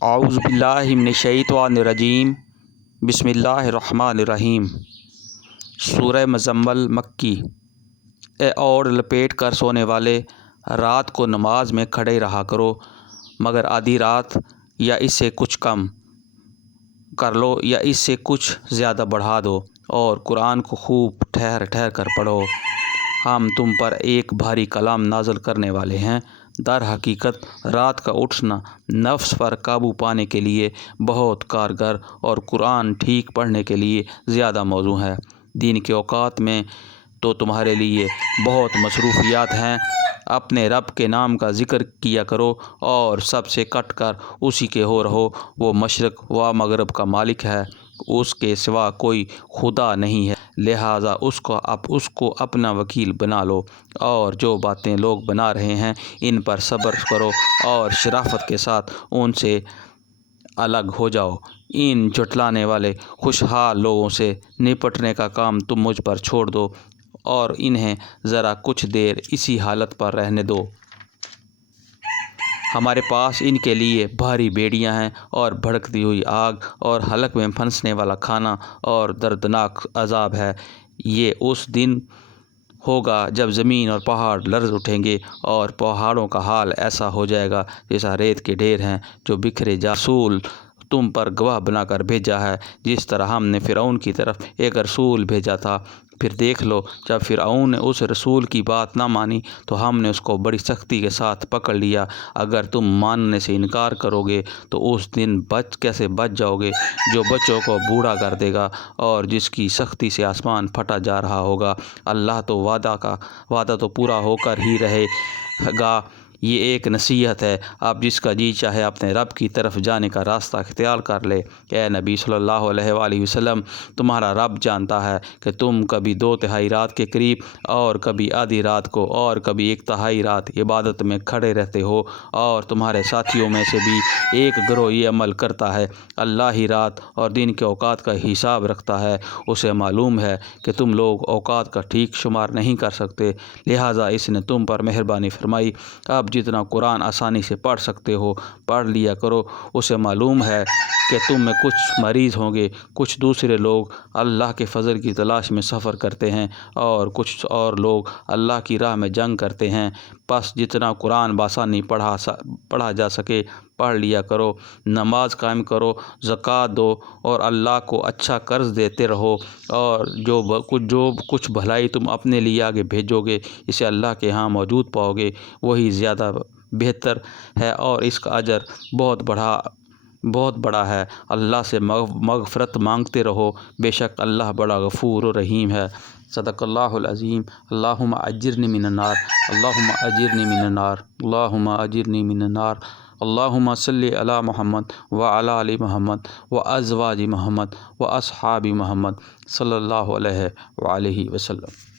اعوذ باللہ من الشیطان الرجیم بسم اللہ الرحمن الرحیم۔ سورہ مزمل مکی۔ اے اور لپیٹ کر سونے والے، رات کو نماز میں کھڑے رہا کرو، مگر آدھی رات یا اس سے کچھ کم کر لو یا اس سے کچھ زیادہ بڑھا دو، اور قرآن کو خوب ٹھہر ٹھہر کر پڑھو۔ ہم تم پر ایک بھاری کلام نازل کرنے والے ہیں۔ در حقیقت رات کا اٹھنا نفس پر قابو پانے کے لیے بہت کارگر اور قرآن ٹھیک پڑھنے کے لیے زیادہ موزوں ہے۔ دن کے اوقات میں تو تمہارے لیے بہت مصروفیات ہیں۔ اپنے رب کے نام کا ذکر کیا کرو اور سب سے کٹ کر اسی کے ہو رہو۔ وہ مشرق و مغرب کا مالک ہے، اس کے سوا کوئی خدا نہیں ہے، لہٰذا اس کو اپنا وکیل بنا لو، اور جو باتیں لوگ بنا رہے ہیں ان پر صبر کرو اور شرافت کے ساتھ ان سے الگ ہو جاؤ۔ ان جھٹلانے والے خوشحال لوگوں سے نپٹنے کا کام تم مجھ پر چھوڑ دو اور انہیں ذرا کچھ دیر اسی حالت پر رہنے دو۔ ہمارے پاس ان کے لیے بھاری بیڑیاں ہیں اور بھڑکتی ہوئی آگ اور حلق میں پھنسنے والا کھانا اور دردناک عذاب ہے۔ یہ اس دن ہوگا جب زمین اور پہاڑ لرز اٹھیں گے اور پہاڑوں کا حال ایسا ہو جائے گا جیسا ریت کے ڈھیر ہیں جو بکھرے جا۔ رسول تم پر گواہ بنا کر بھیجا ہے، جس طرح ہم نے فرعون کی طرف ایک رسول بھیجا تھا۔ پھر دیکھ لو، جب فرعون نے اس رسول کی بات نہ مانی تو ہم نے اس کو بڑی سختی کے ساتھ پکڑ لیا۔ اگر تم ماننے سے انکار کرو گے تو اس دن کیسے بچ جاؤ گے جو بچوں کو بوڑھا کر دے گا اور جس کی سختی سے آسمان پھٹا جا رہا ہوگا۔ اللہ تو وعدہ تو پورا ہو کر ہی رہے گا۔ یہ ایک نصیحت ہے، اب جس کا جی چاہے اپنے رب کی طرف جانے کا راستہ اختیار کر لے۔ اے نبی صلی اللہ علیہ وآلہ وسلم، تمہارا رب جانتا ہے کہ تم کبھی 2/3 رات کے قریب اور کبھی آدھی رات کو اور کبھی 1/3 رات عبادت میں کھڑے رہتے ہو، اور تمہارے ساتھیوں میں سے بھی ایک گروہ یہ عمل کرتا ہے۔ اللہ ہی رات اور دن کے اوقات کا حساب رکھتا ہے، اسے معلوم ہے کہ تم لوگ اوقات کا ٹھیک شمار نہیں کر سکتے، لہٰذا اس نے تم پر مہربانی فرمائی۔ اب جتنا قرآن آسانی سے پڑھ سکتے ہو پڑھ لیا کرو۔ اسے معلوم ہے کہ تم میں کچھ مریض ہوں گے، کچھ دوسرے لوگ اللہ کے فضل کی تلاش میں سفر کرتے ہیں، اور کچھ اور لوگ اللہ کی راہ میں جنگ کرتے ہیں۔ پس جتنا قرآن بآسانی پڑھا جا سکے پڑھ لیا کرو، نماز قائم کرو، زکوٰۃ دو اور اللہ کو اچھا قرض دیتے رہو، اور جو کچھ بھلائی تم اپنے لیے آگے بھیجو گے اسے اللہ کے ہاں موجود پاؤ گے، وہی زیادہ بہتر ہے اور اس کا اجر بہت بڑا ہے۔ اللہ سے مغفرت مانگتے رہو، بے شک اللہ بڑا غفور و رحیم ہے۔ صدق اللہ العظیم۔ اللہم اجرنی من النار، اللہم اجرنی من النار، اللہم اجرنی من النار۔ اللہم صلی علی محمد وعلی آل محمد وازواج محمد واصحاب محمد صلی اللہ علیہ وآلہ وسلم۔